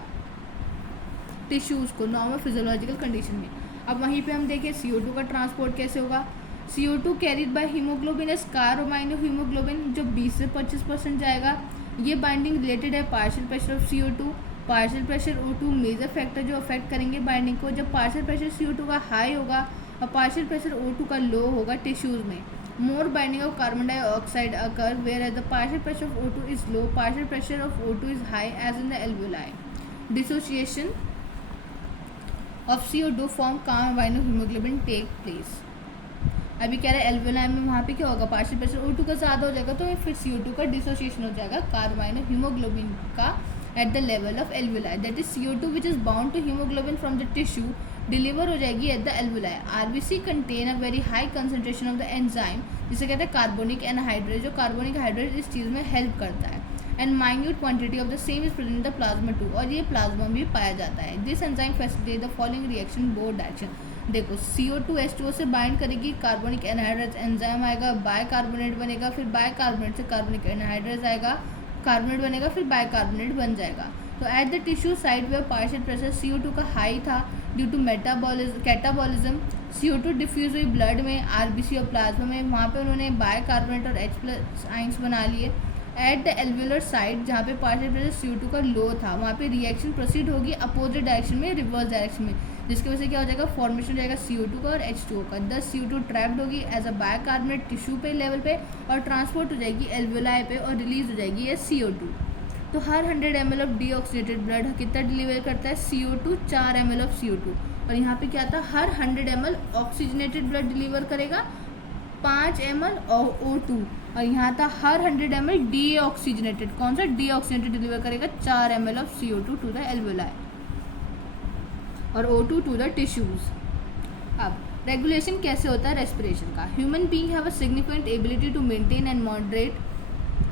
tissues को नॉर्मल फिजियोलॉजिकल कंडीशन में। अब वहीं पे हम देखें CO2 का ट्रांसपोर्ट कैसे होगा। CO2 carried by haemoglobin as carbamino haemoglobin जो 20 से 25% जाएगा। ये बाइंडिंग रिलेटेड है partial pressure of CO2, partial pressure O2 major factor जो अफेक्ट करेंगे बाइंडिंग को। जब पार्शियल प्रेशर CO2 का हाई होगा और पार्शियल प्रेशर O2 का लो होगा टिश्यूज़ में, More binding of carbon dioxide occur whereas the partial pressure of O2 is low, partial pressure of O2 is high as in the alveoli. Dissociation of CO2 form carbon hemoglobin take place. अभी कह रहे हैं alveoli में वहाँ पे क्या होगा, partial pressure O2 का ज़्यादा हो जाएगा तो फिर CO2 का डिसोसिएशन हो जाएगा कार्बाइनो हीमोग्लोबिन का at the level of alveoli, that is CO2 which is bound to haemoglobin from the tissue deliver हो जाएगी at the alveoli. RBC contain a very high concentration of the enzyme, जिसे कहते हैं carbonic anhydrate, जो carbonic hydrate इस चीज़ में help करता है. And minute quantity of the same is present in the plasma too, और ये प्लाज्मा में भी पाया जाता है. This enzyme facilitate the following reaction both direction. देखो CO2H2O से बाइंड करेगी, कार्बोनिक एनहाइड्रेट एंजाइम आएगा, बायकार्बोनेट बनेगा, फिर बायकार्बोनेट से कार्बोनिक एनहाइड्रेट आएगा, कार्बोनेट बनेगा, फिर बायकार्बोनेट बन जाएगा. तो एट द टिश्यू साइड में पार्शियल प्रेशर CO2 का हाई था due to catabolism. CO2 diffuse हुई ब्लड में, RBC और प्लाज्मा में, वहाँ पे उन्होंने बायकार्बोनेट और H+ आइंस बना लिए. एट द एल्वेलर साइड जहाँ पे पार्शियल प्रेशर CO2 का लो था, वहाँ पे रिएक्शन प्रोसीड होगी अपोजिट डायरेक्शन में, रिवर्स डायरेक्शन में, जिसकी वजह से क्या हो जाएगा, फॉर्मेशन हो जाएगा CO2 का और H2O का. 10 CO2 ट्रैप्ड होगी एज अ बायकार्बोनेट टिश्यू पे लेवल पे और ट्रांसपोर्ट हो जाएगी एल्वेलाई पे और रिलीज हो जाएगी ये CO2. तो हर 100 ml ऑफ डीऑक्सीनेटेड ब्लड कितना डिलीवर करता है, CO2 4 ml ऑफ CO2. और यहाँ पे क्या था, हर 100 ml ऑक्सीजनेटेड ब्लड डिलीवर करेगा 5 ml O2. और यहाँ था हर 100 ml डीऑक्सीजनेटेड, कौन सा डीऑक्सीजनेटेड डिलीवर करेगा 4 ml of CO2 to the alveoli और O2 टू द टिश्यूज. अब रेगुलेशन कैसे होता है रेस्पिरेशन का. Human being have a significant ability to maintain and moderate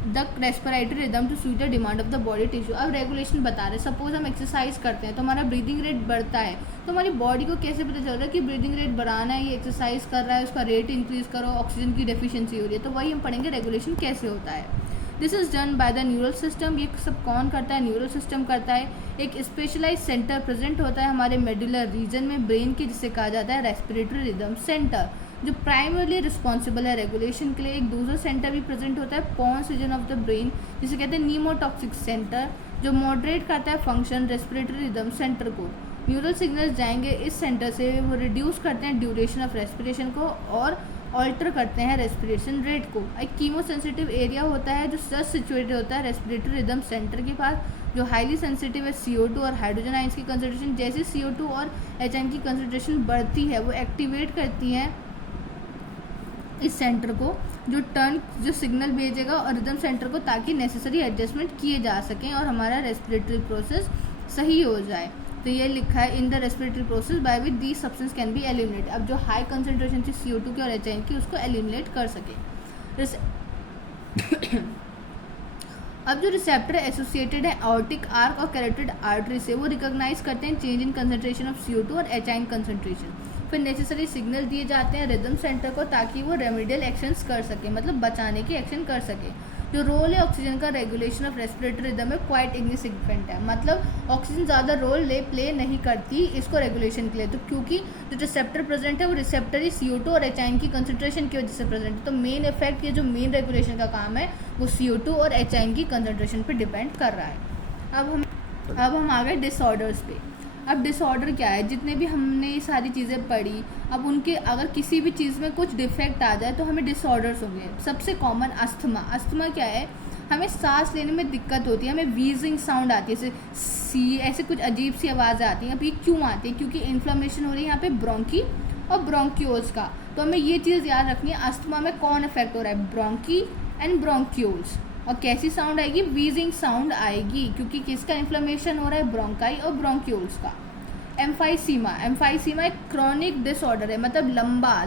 the respiratory rhythm to suit the demand of the body tissue. अब regulation बता रहे, suppose हम एक्सरसाइज करते हैं तो हमारा ब्रीदिंग रेट बढ़ता है, तो हमारी बॉडी को कैसे पता चल रहा है कि ब्रीदिंग रेट बढ़ाना है, ये एक्सरसाइज कर रहा है, उसका रेट इंक्रीज करो, ऑक्सीजन की डेफिशिएंसी हो रही है. तो वही हम पढ़ेंगे रेगुलेशन कैसे होता है. This is done by the neural system. ये सब कौन करता है, न्यूरल सिस्टम करता है. एक स्पेशलाइज सेंटर प्रेजेंट होता है हमारे मेडुलर रीजन में ब्रेन के, जिसे कहा जाता है रेस्पिरेटरी रिदम सेंटर, जो प्राइमरली रिस्पॉन्सिबल है रेगुलेशन के लिए. एक दूसरा सेंटर भी प्रेजेंट होता है pons region of the brain, जिसे कहते हैं नीमोटॉक्सिक सेंटर, जो मॉडरेट करता है फंक्शन रेस्पिरेटरी रिदम सेंटर को. न्यूरल सिग्नल्स जाएंगे इस सेंटर से, वो रिड्यूस करते हैं ड्यूरेशन ऑफ रेस्पिरेशन को और ऑल्टर करते हैं रेस्पिरेशन रेट को. एक कीमो सेंसिटिव एरिया होता है जो जस्ट सिचुएटेड होता है रेस्पिरेटरी रिदम सेंटर के पास, जो हाईली सेंसिटिव है CO2 और हाइड्रोजन आइंस की कंसंट्रेशन. जैसे CO2 और H की कंसंट्रेशन बढ़ती है, वो एक्टिवेट करती हैं इस सेंटर को, जो सिग्नल भेजेगा और रिदम सेंटर को, ताकि नेसेसरी एडजस्टमेंट किए जा सकें और हमारा रेस्पिरेटरी प्रोसेस सही हो जाए. तो ये लिखा है in the respiratory process by which the substance can be eliminate. अब जो हाई कंसंट्रेशन थी CO2 की और H की, उसको एलिमिनेट कर सके. अब जो रिसेप्टर एसोसिएटेड है ऑर्टिक आर्क और कैरोटिड आर्टरी से, वो रिकॉग्नाइज करते हैं change in concentration of CO2 और H कंसंट्रेशन. फिर नेसेसरी सिग्नल दिए जाते हैं रिदम सेंटर को, ताकि वो रेमेडियल एक्शंस कर सके, मतलब बचाने के एक्शन कर सके. जो रोल है ऑक्सीजन का रेगुलेशन ऑफ रेस्पिरेटरी रिदम में क्वाइट इग्निफिकेंट है, मतलब ऑक्सीजन ज़्यादा रोल प्ले नहीं करती इसको रेगुलेशन के लिए. तो क्योंकि जो रिसेप्टर प्रेजेंट है वो रिसेप्टरी CO2 और H की कंसंट्रेशन की वजह से प्रेजेंट है, तो मेन इफेक्ट ये जो मेन रेगुलेशन का काम है वो CO2 और H की कंसंट्रेशन पे डिपेंड कर रहा है. अब हम आ गए डिसऑर्डर्स पे. अब डिसऑर्डर क्या है, जितने भी हमने ये सारी चीज़ें पढ़ी, अब उनके अगर किसी भी चीज़ में कुछ डिफेक्ट आ जाए तो हमें डिसऑर्डर्स होंगे. सबसे कॉमन अस्थमा. अस्थमा क्या है, हमें सांस लेने में दिक्कत होती है, हमें वीजिंग साउंड आती है, जैसे ऐसे कुछ अजीब सी आवाज़ आती है. अब ये क्यों आती है, क्योंकि इन्फ्लेमेशन हो रही है यहाँ पे ब्रोंकी और ब्रोंक्यूल्स का. तो हमें ये चीज़ याद रखनी है, अस्थमा में कौन इफेक्ट हो रहा है, ब्रोंकी एंड ब्रोंक्यूल्स. और कैसी साउंड आएगी, वीजिंग साउंड आएगी, क्योंकि किसका इन्फ्लेमेशन हो रहा है, ब्रोंकाई और ब्रोंक्यूल्स का. एम्फाइसीमा. एम्फाइसीमा एक क्रॉनिक डिसऑर्डर है, मतलब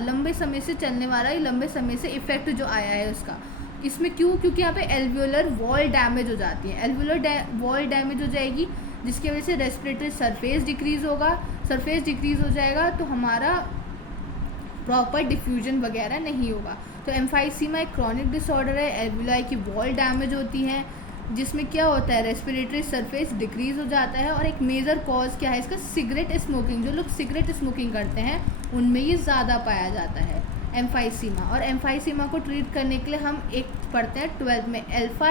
लंबे समय से चलने वाला, लंबे समय से इफेक्ट जो आया है उसका. इसमें क्यों, क्योंकि यहाँ पे एल्वियोलर वॉल डैमेज हो जाती है. एल्वियोलर वॉल डैमेज हो जाएगी, जिसकी वजह से रेस्पिरेटरी सरफेस डिक्रीज होगा. सरफेस डिक्रीज हो जाएगा तो हमारा प्रॉपर डिफ्यूजन वगैरह नहीं होगा. तो एम्फाइसीमा एक क्रॉनिक डिसऑर्डर है, एल्वियोलाई की वॉल डैमेज होती है, जिसमें क्या होता है, रेस्पिरेटरी सरफेस डिक्रीज हो जाता है. और एक मेजर कॉज क्या है इसका, सिगरेट स्मोकिंग. जो लोग सिगरेट स्मोकिंग करते हैं उनमें ये ज़्यादा पाया जाता है एम्फाइसीमा. और एम्फाइसीमा को ट्रीट करने के लिए हम एक पढ़ते हैं 12th में, अल्फा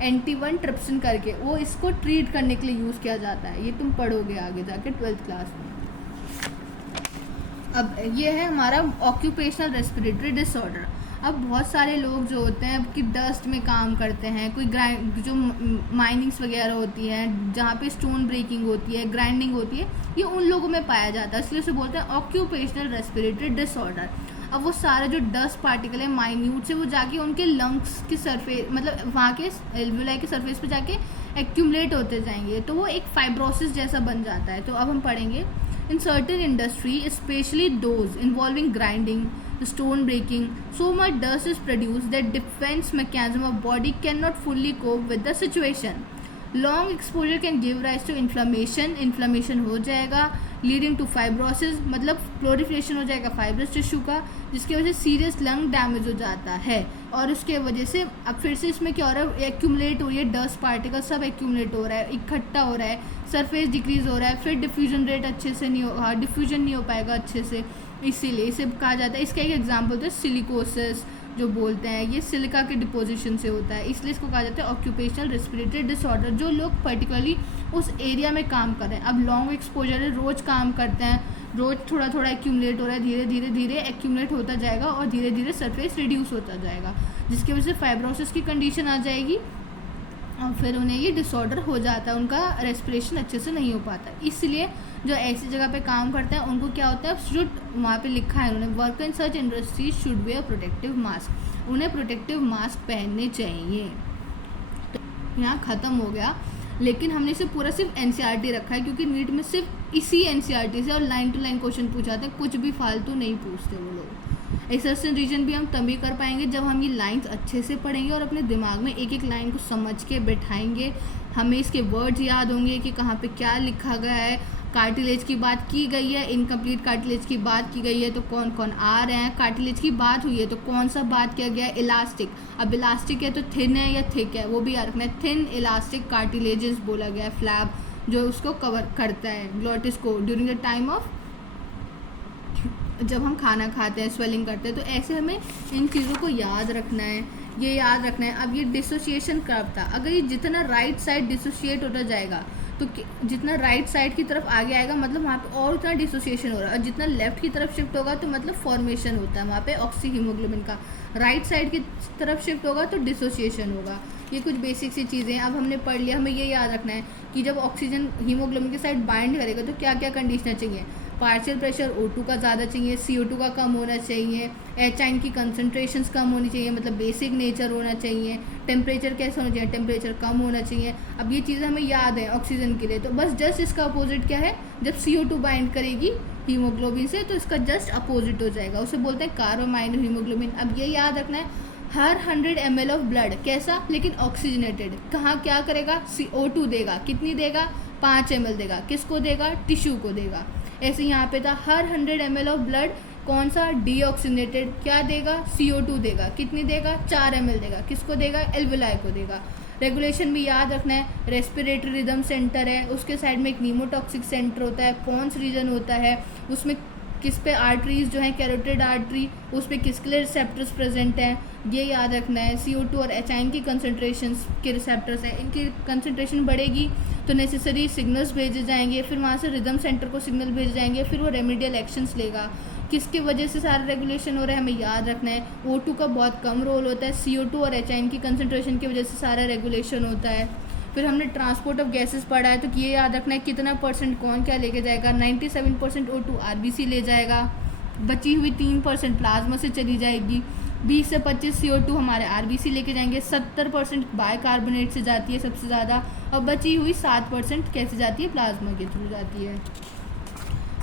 एंटी-1 ट्रिप्सिन करके, वो इसको ट्रीट करने के लिए यूज़ किया जाता है. ये तुम पढ़ोगे आगे जाके 12th क्लास में. अब ये है हमारा ऑक्यूपेशनल रेस्पिरेटरी डिसऑर्डर। अब बहुत सारे लोग जो होते हैं कि डस्ट में काम करते हैं, कोई जो माइनिंग्स वगैरह होती हैं जहाँ पे स्टोन ब्रेकिंग होती है, ग्राइंडिंग होती है, ये उन लोगों में पाया जाता है, इसलिए उसे बोलते हैं ऑक्यूपेशनल रेस्पिरेटरी डिसऑर्डर। अब वो सारे जो डस्ट पार्टिकल है माइन्यूट से वो जाके उनके लंग्स की सरफेस, मतलब वहाँ के एल्वुलाई के सरफेस पे जाके एक्यूमुलेट होते जाएंगे, तो वो एक फाइब्रोसिस जैसा बन जाता है। तो अब हम पढ़ेंगे in certain industry, especially those involving grinding, stone breaking, so much dust is produced that defense mechanism of body cannot fully cope with the situation. Long exposure can give rise to inflammation हो जाएगा, leading to fibrosis, मतलब प्लोरिफिकेशन हो जाएगा fibrous tissue का, जिसकी वजह से serious lung damage हो जाता है। और उसके वजह से अब फिर से इसमें क्या हो रहा है, एक्यूमुलेट हो रही है, डस्ट पार्टिकल सब एक्यूमुलेट हो रहा है, इकट्ठा हो रहा है, सरफेस डिक्रीज हो रहा है, फिर डिफ्यूजन रेट अच्छे से नहीं हो, डिफ्यूजन नहीं हो पाएगा अच्छे से, इसीलिए इसे कहा जाता है। इसका एक एग्जाम्पल होता है सिलिकोसिस जो बोलते हैं, ये सिलिका के डिपोजिशन से होता है, इसलिए इसको कहा जाता है ऑक्यूपेशनल रेस्पिरेटरी डिसऑर्डर। जो लोग पर्टिकुलरली उस एरिया में काम कर रहे हैं, अब लॉन्ग एक्सपोजर है, रोज़ काम करते हैं, रोज़ थोड़ा थोड़ा एक्यूमुलेट हो रहा है, धीरे धीरे धीरे एक्यूमुलेट होता जाएगा और धीरे धीरे सरफेस रिड्यूस होता जाएगा, जिसकी वजह से फाइब्रोसिस की कंडीशन आ जाएगी और फिर उन्हें ये डिसऑर्डर हो जाता है, उनका रेस्पिरेशन अच्छे से नहीं हो पाता। इसलिए जो ऐसी जगह पे काम करते हैं उनको क्या होता है, शुड, वहाँ पे लिखा है उन्होंने, work in such industry should wear protective mask, उन्हें प्रोटेक्टिव मास्क पहनने चाहिए। तो यहाँ ख़त्म हो गया, लेकिन हमने इसे पूरा सिर्फ एनसीईआरटी रखा है क्योंकि नीट में सिर्फ इसी एनसीईआरटी से और लाइन टू लाइन क्वेश्चन पूछाते हैं, कुछ भी फालतू नहीं पूछते वो लोग। एक्सरसाइज रीजन भी हम तभी कर पाएंगे जब हम ये लाइंस अच्छे से पढ़ेंगे और अपने दिमाग में एक एक लाइन को समझ के बैठाएंगे, हमें इसके वर्ड्स याद होंगे कि कहाँ पे क्या लिखा गया है, कार्टिलेज की बात की गई है, इनकम्प्लीट कार्टिलेज की बात की गई है तो कौन कौन आ रहे हैं, कार्टिलेज की बात हुई है तो कौन सा बात किया गया है, इलास्टिक, अब इलास्टिक है तो थिन है या थिक है वो भी याद रखना है, थिन इलास्टिक कार्टिलेजेस बोला गया है, फ्लैप जो उसको कवर करता है ग्लॉटिस को ड्यूरिंग द टाइम ऑफ, जब हम खाना खाते हैं, स्वेलिंग करते हैं, तो ऐसे हमें इन चीज़ों को याद रखना है, ये याद रखना है। अब ये डिसोसिएशन कर्व था, अगर ये जितना राइट साइड डिसोसिएट होता जाएगा तो जितना राइट साइड की तरफ आगे आएगा मतलब वहाँ पे और उतना डिसोसिएशन हो रहा है, और जितना लेफ्ट की तरफ शिफ्ट होगा तो मतलब फॉर्मेशन होता है वहाँ पे ऑक्सी हीमोग्लोबिन का, राइट साइड की तरफ शिफ्ट होगा तो डिसोसिएशन होगा। ये कुछ बेसिक सी चीज़ें अब हमने पढ़ लिया। हमें ये याद रखना है कि जब ऑक्सीजन हीमोग्लोबिन के साइड बाइंड करेगा तो क्या क्या कंडीशन चाहिए, पार्शियल प्रेशर O2 का ज़्यादा चाहिए, CO2 का कम होना चाहिए, H की कंसनट्रेशंस कम होनी चाहिए, मतलब बेसिक नेचर होना चाहिए, टेम्परेचर कैसा होना चाहिए, टेम्परेचर कम होना चाहिए। अब ये चीज़ें हमें याद है ऑक्सीजन के लिए, तो बस जस्ट इसका अपोजिट क्या है, जब CO2 बाइंड करेगी हीमोग्लोबिन से तो इसका जस्ट अपोजिट हो जाएगा, उसे बोलते हैं कार्बोमाइनो हीमोग्लोबिन। अब ये याद रखना है, हर 100 ml ऑफ ब्लड कैसा, लेकिन ऑक्सीजनेटेड, कहाँ क्या करेगा, CO2 देगा, कितनी देगा, 5 ml देगा, किसको देगा, टिश्यू को देगा। ऐसे यहाँ पे था हर 100 ml ऑफ ब्लड कौन सा, डीऑक्सीजनेटेड, क्या देगा, CO2 देगा, कितनी देगा, 4 ml देगा, किसको देगा, एल्वुलाई को देगा। रेगुलेशन भी याद रखना है, रेस्पिरेटरी रिदम सेंटर है, उसके साइड में एक नीमोटॉक्सिक सेंटर होता है, पॉन्स रीजन होता है, उसमें किस पे आर्टरीज जो है कैरोटिड आर्टरी, उस पर किसके लिए रिसेप्टर्स प्रेजेंट हैं, ये याद रखना है। CO2 और H की कंसनट्रेशन के रिसेप्टर्स हैं, इनकी कंसनट्रेशन बढ़ेगी तो नेसेसरी सिग्नल्स भेजे जाएंगे, फिर वहाँ से रिदम सेंटर को सिग्नल भेजे जाएंगे, फिर वो रेमेडियल एक्शंस लेगा। किसकी वजह से सारा रेगुलेशन हो रहा है हमें याद रखना है, O2 का बहुत कम रोल होता है, CO2 और H की कंसनट्रेशन की वजह से सारा रेगुलेशन होता है। फिर हमने ट्रांसपोर्ट ऑफ गैसेस पढ़ा है, तो ये याद रखना है कितना परसेंट कौन क्या लेके जाएगा, 97% O2 RBC ले जाएगा, बची हुई 3% प्लाज्मा से चली जाएगी, 20 से 25 CO2 हमारे RBC लेके जाएंगे, 70% बाइकार्बोनेट से जाती है सबसे ज़्यादा, और बची हुई 7% कैसे जाती है, प्लाज्मा के थ्रू जाती है।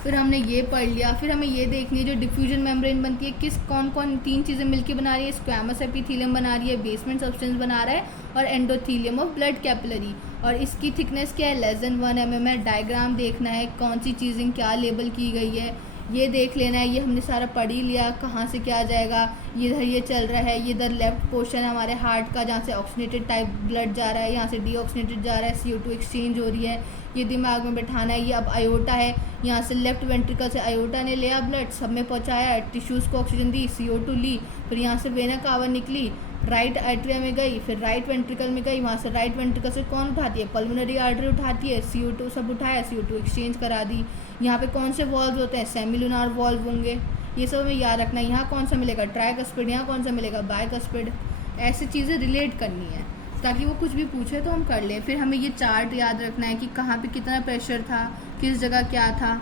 फिर हमने ये पढ़ लिया। फिर हमें ये देखनी है जो डिफ्यूजन मेम्ब्रेन बनती है किस कौन कौन 3 चीज़ें मिलकर बना रही है, स्क्वैमस एपिथेलियम बना रही है, बेसमेंट सब्सटेंस बना रहा है, और एंडोथीलियम ऑफ ब्लड कैपिलरी। और इसकी थिकनेस क्या है, लेस देन 1 mm है। डायग्राम देखना है, कौन सी चीज़ें क्या लेबल की गई है ये देख लेना है। ये हमने सारा पढ़ ही लिया, कहाँ से क्या जाएगा, इधर ये चल रहा है, ये इधर लेफ्ट पोर्शन है हमारे हार्ट का जहाँ से ऑक्सीनेटेड टाइप ब्लड जा रहा है, यहाँ से डीऑक्सीनेटेड जा रहा है, CO2 एक्सचेंज हो रही है, ये दिमाग में बैठाना है। ये अब आयोटा है, यहाँ से लेफ्ट वेंट्रिकल से आयोटा ने लिया ब्लड, सब में पहुँचाया, टिश्यूज़ को ऑक्सीजन दी, CO2 ली, फिर यहाँ से वेना कावा निकली, राइट एट्रिया में गई, फिर राइट वेंट्रिकल में गई, वहाँ से राइट वेंट्रिकल से कौन उठाती है, पल्मोनरी आर्टरी उठाती है, CO2 सब उठाया, CO2 एक्सचेंज करा दी। यहाँ पे कौन से वॉल्व होते हैं, सेमिलुनार वॉल्व होंगे, ये सब हमें याद रखना है। यहाँ कौन सा मिलेगा, ट्राइकस्पिड, यहाँ कौन सा मिलेगा, बाइकस्पिड। ऐसी चीज़ें रिलेट करनी है ताकि वो कुछ भी पूछे तो हम कर लें। फिर हमें ये चार्ट याद रखना है कि कहाँ पे कितना प्रेशर था, किस जगह क्या था,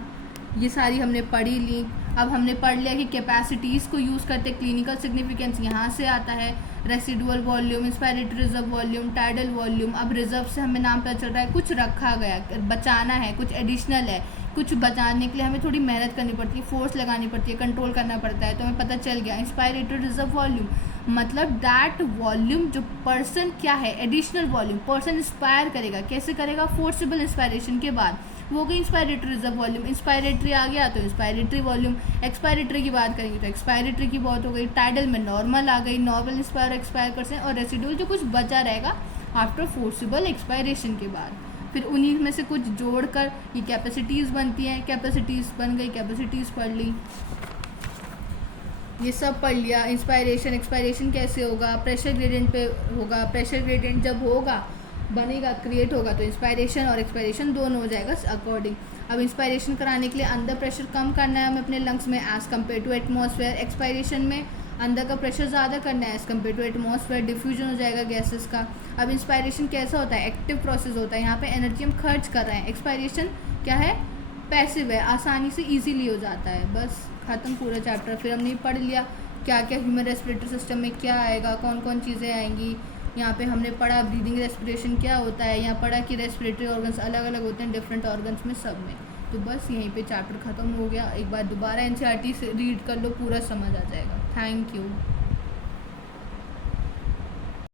ये सारी हमने पढ़ी ली। अब हमने पढ़ लिया कि कैपेसिटीज़ को यूज़ करते क्लिनिकल सिग्निफिकेंस यहाँ से आता है, residual volume, inspiratory reserve volume, tidal volume. अब रिजर्व से हमें नाम पता चल रहा है कुछ रखा गया, बचाना है, कुछ एडिशनल है, कुछ बचाने के लिए हमें थोड़ी मेहनत करनी पड़ती है, फोर्स लगानी पड़ती है, कंट्रोल करना पड़ता है, तो हमें पता चल गया। इंस्पायरेटरी रिजर्व वॉल्यूम मतलब दैट वॉल्यूम जो पर्सन क्या है, एडिशनल वॉल्यूम पर्सन इंस्पायर करेगा, कैसे करेगा, फोर्सिबल इंस्पायरेशन के बाद, वो गई इंस्पायरेटरी रिजर्व वॉल्यूम। इंस्पायरेटरी आ गया तो इंस्पायरेटरी वॉल्यूम। एक्सपायरेटरी की बात करेंगे तो एक्सपायरेटरी की बात हो गई। टाइडल में नॉर्मल आ गई, नॉर्मल इंस्पायर एक्सपायर कर से, और रेसिडुअल जो कुछ बचा रहेगा आफ्टर फोर्सिबल एक्सपायरेशन के बाद। फिर उन्हीं में से कुछ जोड़कर ये कैपेसिटीज़ बनती हैं, कैपेसिटीज़ बन गई, कैपेसिटीज़ पढ़ ली, ये सब पढ़ लिया। इंस्पायरेशन एक्सपायरेशन कैसे होगा, प्रेशर ग्रेडियंट पे होगा, प्रेशर ग्रेडियंट जब होगा बनेगा क्रिएट होगा तो इंस्पायरेशन और एक्सपायरेशन दोनों हो जाएगा अकॉर्डिंग। अब इंस्पायरेशन कराने के लिए अंदर प्रेशर कम करना है हमें अपने लंग्स में as compare to atmosphere. Expiration में अंदर का प्रेशर ज़्यादा करना है as compare to atmosphere, diffusion हो जाएगा गैसेस का। अब इंस्पायरेशन कैसा होता है, एक्टिव प्रोसेस होता है, यहाँ पे एनर्जी हम खर्च कर रहे हैं। एक्सपायरेशन क्या है, पैसिव है, आसानी से ईजीली हो जाता है। बस ख़त्म पूरा चैप्टर। फिर हमने पढ़ लिया क्या क्या ह्यूमन रेस्पिरेटरी सिस्टम में क्या आएगा, कौन कौन चीज़ें आएंगी। यहाँ पे हमने पढ़ा ब्रीदिंग रेस्पिरेशन क्या होता है, यहाँ पढ़ा कि रेस्पिरेटरी ऑर्गन्स अलग अलग होते हैं डिफरेंट ऑर्गन्स में, सब में। तो बस यहीं पे चैप्टर ख़त्म हो गया। एक बार दोबारा NCERT से रीड कर लो, पूरा समझ आ जाएगा। Thank you.